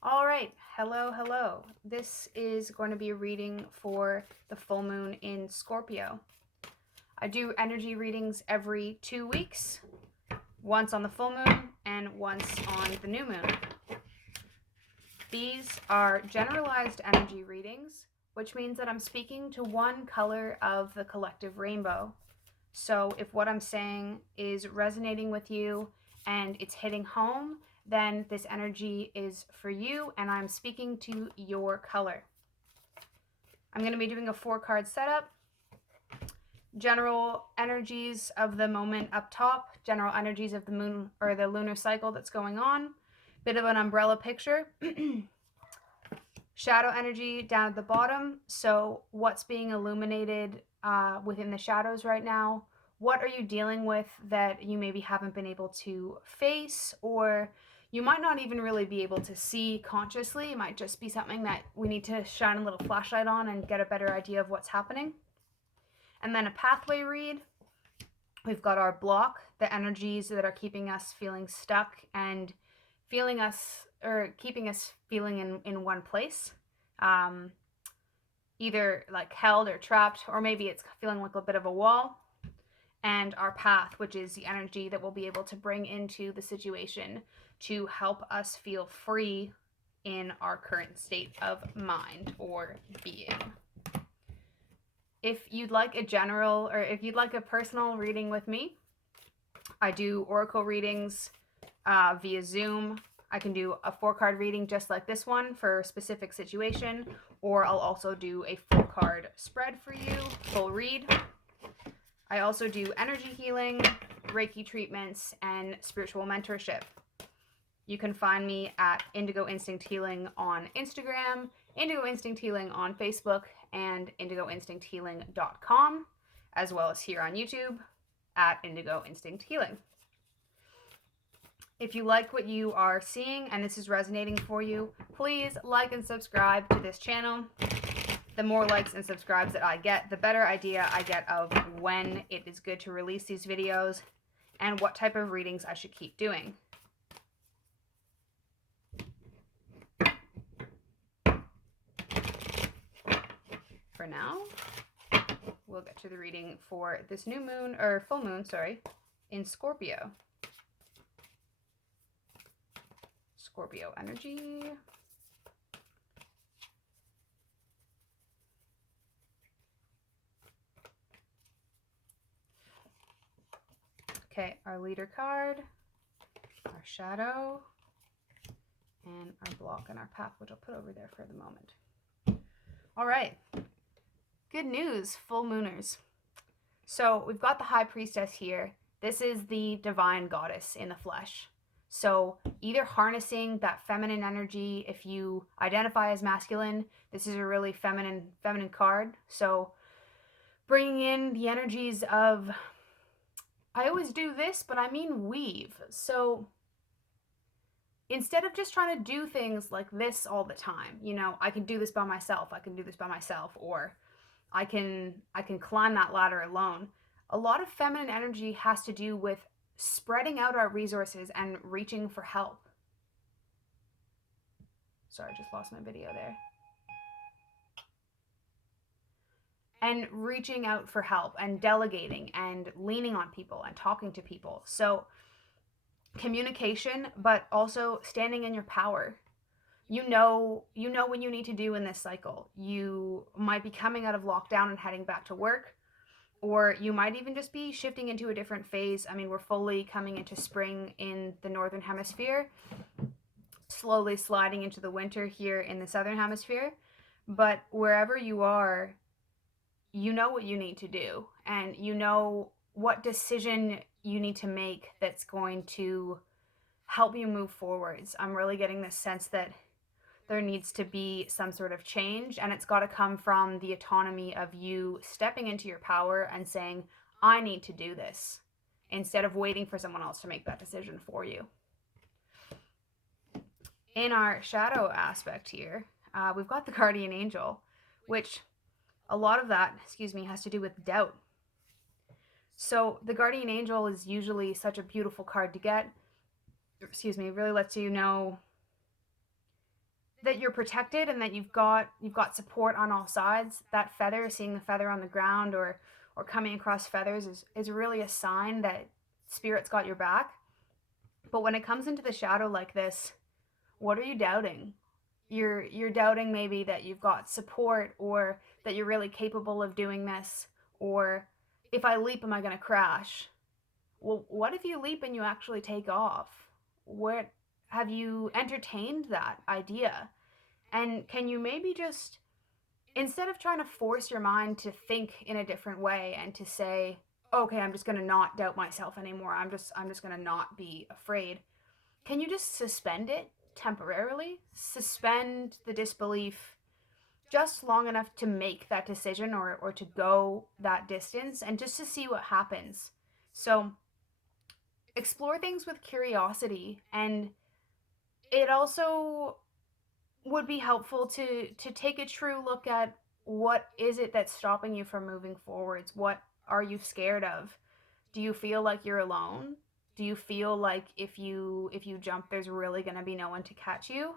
All right, hello. This is going to be a reading for the full moon in Scorpio. I do energy readings every 2 weeks, once on the full moon and once on the new moon. These are generalized energy readings, which means that I'm speaking to one color of the collective rainbow. So if what I'm saying is resonating with you and it's hitting home, then this energy is for you and I'm speaking to your color. I'm going to be doing a 4-card setup. General energies of the moment up top, general energies of the moon or the lunar cycle that's going on, bit of an umbrella picture. Shadow energy down at the bottom, so what's being illuminated within the shadows right now. What are you dealing with that you maybe haven't been able to face, or you might not even really be able to see consciously? It might just be something that we need to shine a little flashlight on and get a better idea of what's happening. And then a pathway read. We've got our block, the energies that are keeping us feeling stuck and feeling us or keeping us feeling in one place. Either like held or trapped, or maybe it's feeling like a bit of a wall. And our path, which is the energy that we'll be able to bring into the situation to help us feel free in our current state of mind or being. If you'd like a general or if you'd like a personal reading with me, I do oracle readings via Zoom. I can do a 4-card reading just like this one for a specific situation, or I'll also do a 4-card spread for you, full read. I also do energy healing, Reiki treatments, and spiritual mentorship. You can find me at Indigo Instinct Healing on Instagram, Indigo Instinct Healing on Facebook, and indigoinstincthealing.com, as well as here on YouTube at Indigo Instinct Healing. If you like what you are seeing and this is resonating for you, please like and subscribe to this channel. The more likes and subscribes that I get, the better idea I get of when it is good to release these videos and what type of readings I should keep doing. For now, we'll get to the reading for this new moon, or full moon, sorry, in Scorpio. Scorpio energy. Okay, our leader card, our shadow, and our block and our path, which I'll put over there for the moment. All right, good news, full mooners. So we've got the high priestess here. This is the divine goddess in the flesh. So either harnessing that feminine energy, if you identify as masculine, this is a really feminine card. So bringing in the energies of, I always do this, but I mean weave. So instead of just trying to do things like this all the time, you know, I can do this by myself, or I can climb that ladder alone. A lot of feminine energy has to do with spreading out our resources and reaching for help. Sorry, I just lost my video there. And reaching out for help and delegating and leaning on people and talking to people. So communication, but also standing in your power. You know what you need to do in this cycle. You might be coming out of lockdown and heading back to work, or you might even just be shifting into a different phase. I mean, we're fully coming into spring in the northern hemisphere, slowly sliding into the winter here in the southern hemisphere. But wherever you are, you know what you need to do, and you know what decision you need to make that's going to help you move forwards. I'm really getting this sense that there needs to be some sort of change, and it's got to come from the autonomy of you stepping into your power and saying, I need to do this, instead of waiting for someone else to make that decision for you. In our shadow aspect here, we've got the guardian angel, which a lot of that, has to do with doubt. So the guardian angel is usually such a beautiful card to get. It really lets you know that you're protected and that you've got support on all sides. That feather, seeing the feather on the ground or coming across feathers is really a sign that spirit's got your back. But when it comes into the shadow like this, what are you doubting? You're doubting maybe that you've got support, or that you're really capable of doing this, or if I leap, am I going to crash? Well, what if you leap and you actually take off? What, have you entertained that idea? And can you maybe just, instead of trying to force your mind to think in a different way and to say, okay, I'm just going to not doubt myself anymore. I'm just going to not be afraid. Can you just suspend it temporarily? Suspend the disbelief just long enough to make that decision, or to go that distance, and just to see what happens. So explore things with curiosity, and it also would be helpful to take a true look at what is it that's stopping you from moving forwards. What are you scared of? Do you feel like you're alone? Do you feel like if you jump, there's really going to be no one to catch you?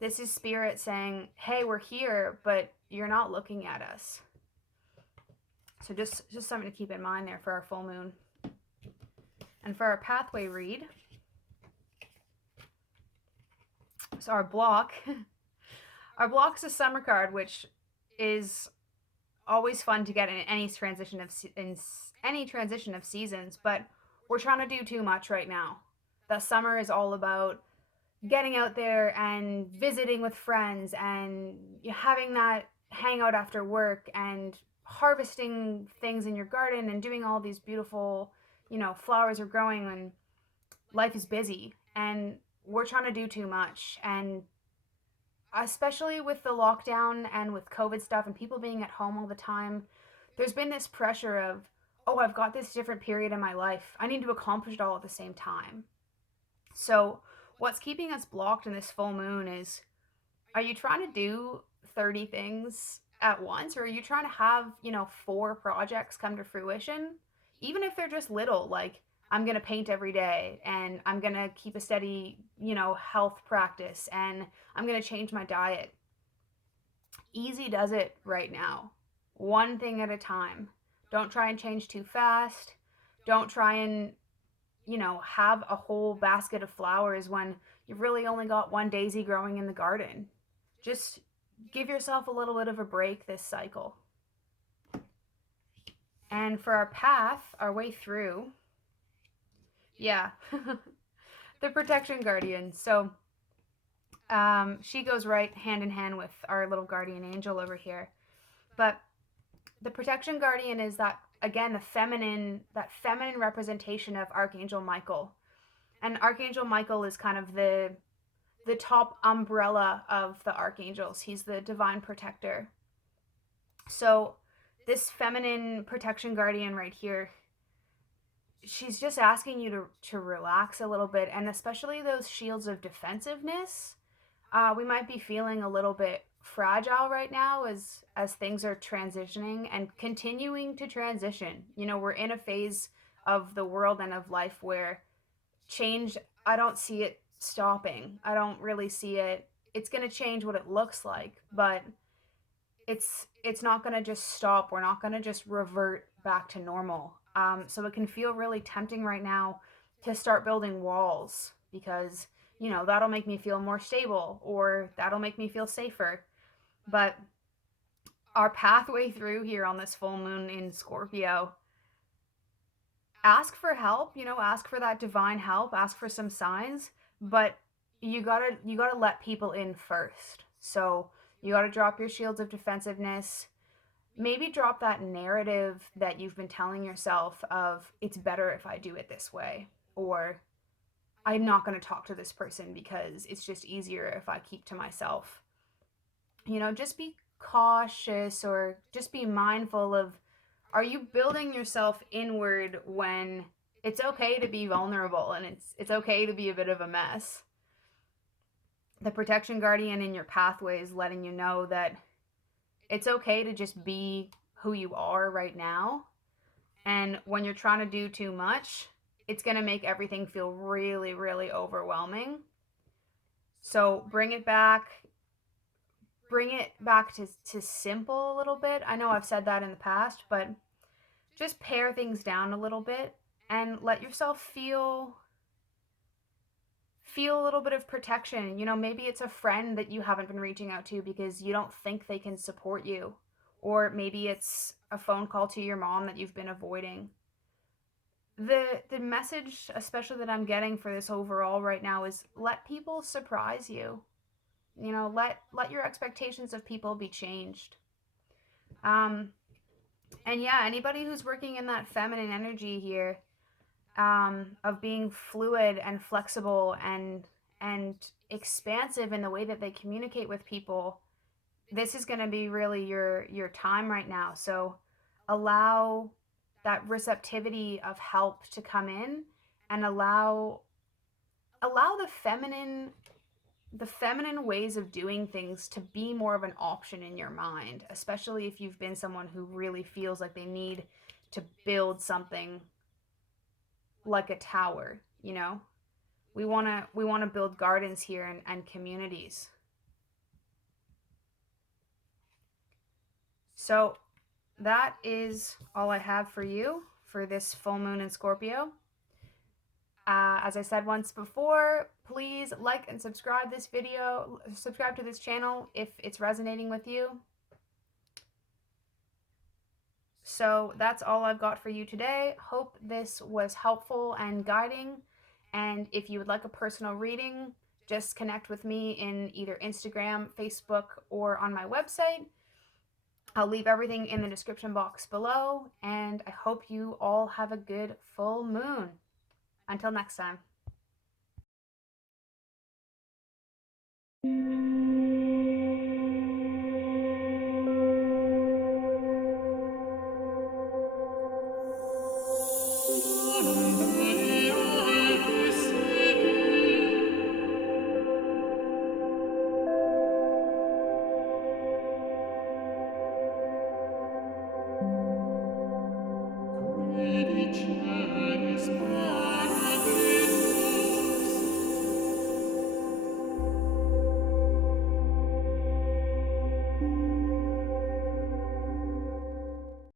This is spirit saying, hey, we're here, but you're not looking at us. So just something to keep in mind there for our full moon. And for our pathway read, so our block, our block's a summer card, which is always fun to get in any transition of seasons, but we're trying to do too much right now. The summer is all about getting out there and visiting with friends and having that hangout after work and harvesting things in your garden and doing all these beautiful, flowers are growing, and life is busy, and we're trying to do too much. And especially with the lockdown and with COVID stuff and people being at home all the time, there's been this pressure of, oh, I've got this different period in my life. I need to accomplish it all at the same time. So, what's keeping us blocked in this full moon is, are you trying to do 30 things at once, or are you trying to have, 4 projects come to fruition? Even if they're just little, like, I'm going to paint every day, and I'm going to keep a steady, health practice, and I'm going to change my diet. Easy does it right now. One thing at a time. Don't try and change too fast. Don't try and, have a whole basket of flowers when you've really only got one daisy growing in the garden. Just give yourself a little bit of a break this cycle. And for our path, our way through, yeah, the protection guardian. So she goes right hand in hand with our little guardian angel over here. But the protection guardian is that, again, that feminine representation of Archangel Michael. And Archangel Michael is kind of the top umbrella of the archangels. He's the divine protector. So this feminine protection guardian right here, she's just asking you to relax a little bit, and especially those shields of defensiveness. We might be feeling a little bit fragile right now as things are transitioning and continuing to transition. We're in a phase of the world and of life where change, I don't see it stopping. I don't really see it. It's going to change what it looks like, but it's not going to just stop. We're not going to just revert back to normal. So it can feel really tempting right now to start building walls, because that'll make me feel more stable, or that'll make me feel safer. But our pathway through here on this full moon in Scorpio, ask for help, ask for that divine help, ask for some signs, but you gotta let people in first. So you gotta drop your shields of defensiveness. Maybe drop that narrative that you've been telling yourself of, it's better if I do it this way, or I'm not going to talk to this person because it's just easier if I keep to myself. Just be cautious, or just be mindful of, are you building yourself inward when it's okay to be vulnerable and it's okay to be a bit of a mess? The protection guardian in your pathway is letting you know that it's okay to just be who you are right now. And when you're trying to do too much, it's going to make everything feel really, really overwhelming. So bring it back. bring it back to simple a little bit. I know I've said that in the past, but just pare things down a little bit and let yourself feel a little bit of protection. You know, maybe it's a friend that you haven't been reaching out to because you don't think they can support you. Or maybe it's a phone call to your mom that you've been avoiding. The message especially that I'm getting for this overall right now is let people surprise you. You know, let your expectations of people be changed. Um and yeah, anybody who's working in that feminine energy here, of being fluid and flexible and expansive in the way that they communicate with people, this is going to be really your time right now. So allow that receptivity of help to come in, and allow the feminine ways of doing things to be more of an option in your mind, especially if you've been someone who really feels like they need to build something like a tower, you know? We want to build gardens here and communities. So that is all I have for you for this full moon in Scorpio. As I said once before, please like and subscribe this video, subscribe to this channel if it's resonating with you. So that's all I've got for you today. Hope this was helpful and guiding. And if you would like a personal reading, just connect with me in either Instagram, Facebook, or on my website. I'll leave everything in the description box below. And I hope you all have a good full moon. Until next time.